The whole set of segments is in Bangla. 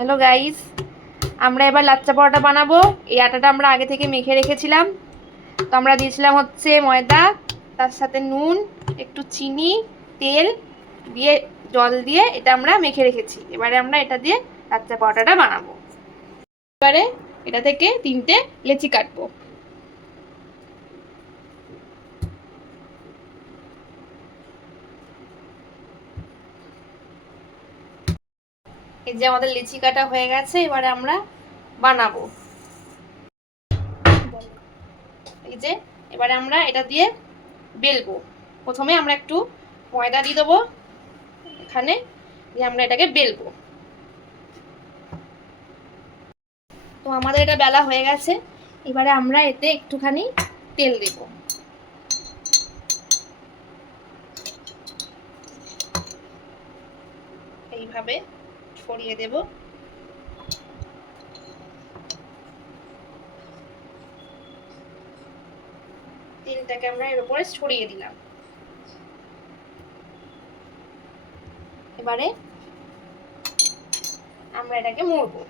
হ্যালো গাইস, আমরা এবার লাচ্চা পরোটা বানাবো। এই আটাটা আমরা আগে থেকে মেখে রেখেছিলাম। তো আমরা দিয়েছিলাম হচ্ছে ময়দা, তার সাথে নুন, একটু চিনি, তেল দিয়ে জল দিয়ে এটা আমরা মেখে রেখেছি। এবারে আমরা এটা দিয়ে লাচ্চা পরোটাটা বানাবো। এবারে এটা থেকে 3টে লেচি কাটবো। এই যে আমাদের লিচি কাটা হয়ে গেছে, এবারে আমরা বানাবো। এই যে এবারে আমরা এটা দিয়ে বেলবো। প্রথমে আমরা একটু ময়দা দিয়ে দেবো এখানে, দিয়ে আমরা এটাকে বেলবো। তো আমাদের এটা বেলা হয়ে গেছে। এবারে আমরা এতে একটুখানি তেল দেব। এইভাবে ছড়িয়ে দেব। তেলটাকে আমরা এর উপরে ছড়িয়ে দিলাম। এবারে আমরা এটাকে মুড়বো।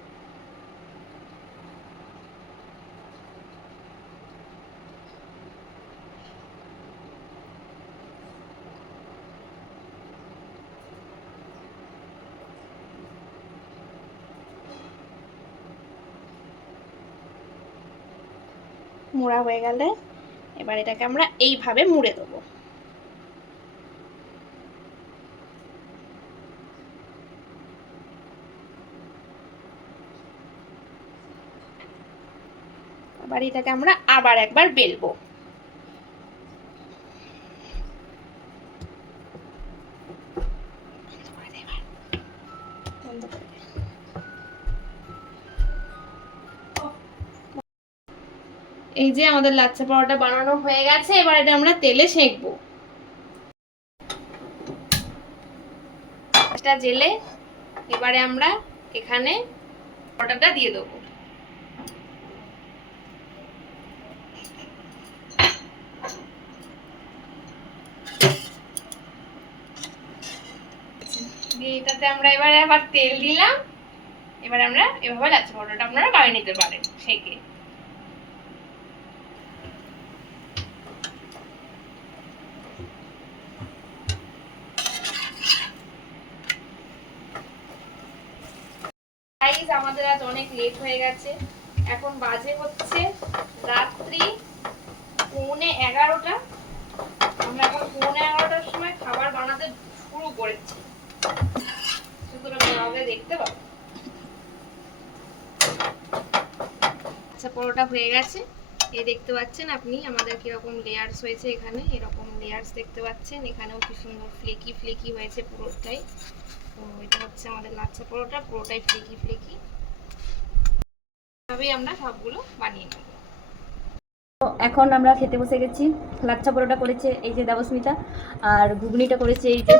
মোড়া হয়ে গেলে এবার এটাকে আমরা এইভাবে মুড়ে দেবো। আবার এটাকে আমরা আবার একবার বেলবো। এই যে আমাদের লাচ্চা পরোটা বানানো হয়ে গেছে। এবার এটা আমরা তেলে সেঁকবো। এটা জেলে এবারে আমরা এখানে পরোটাটা দিয়ে দেবো। এটাতে আমরা এবারে আবার তেল দিলাম। এবার আমরা এভাবে লাচ্চা পরোটাটা আপনারা বানিয়ে নিতে পারেন সেকে। গাইস, আমাদের আজ অনেক লেট হয়ে গেছে। এখন বাজে হচ্ছে রাত্রি 11:15। আমরা এখন 11:15টার সময় খাবার বানাতে শুরু করেছি। তোমরা ব্লগে দেখতে পাবো। আচ্ছা, পরোটা হয়ে গেছে। এই দেখতে পাচ্ছেন আপনি আমাদের কিরকম লেয়ার্স হয়েছে। এখানে এরকম লেয়ার্স দেখতে পাচ্ছেন। এখানেও কি সুন্দর ফ্লেকি ফ্লেকি হয়েছে পুরোটাই। তো এটা হচ্ছে আমাদের লাচ্চা পরোটা, পুরোটাই ফ্লেকি ফ্লেকি। এভাবেই আমরা সবগুলো বানিয়ে নেব। তো এখন আমরা খেতে বসে গেছি। লাচ্চা পরোটা করেছে এই যে দেবস্মিতা, আর ঘুগনিটা করেছে এই যে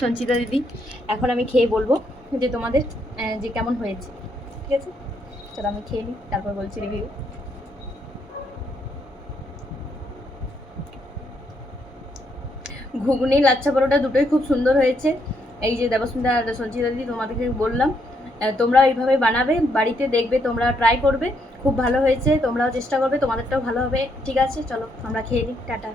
সঞ্চিতা দিদি। এখন আমি খেয়ে বলবো যে তোমাদের যে কেমন হয়েছে। ঠিক আছে, চলো আমি খেয়ে নিই, তারপর বলছি রিভিউ। ঘুগনি লাচ্চা পরোটা দুটোই খুব সুন্দর হয়েছে। এই যে দেবস্মিতা আর সঞ্চিতা দিদি, তোমাদেরকে বললাম তোমরা এইভাবে বানাবে, বাড়িতে দেখবে, তোমরা ট্রাই করবে, খুব ভালো হয়েছে। তোমরাও চেষ্টা করবে, তোমাদেরটাও ভালো হবে। ঠিক আছে, চলো আমরা খেয়ে নিই। টাটা।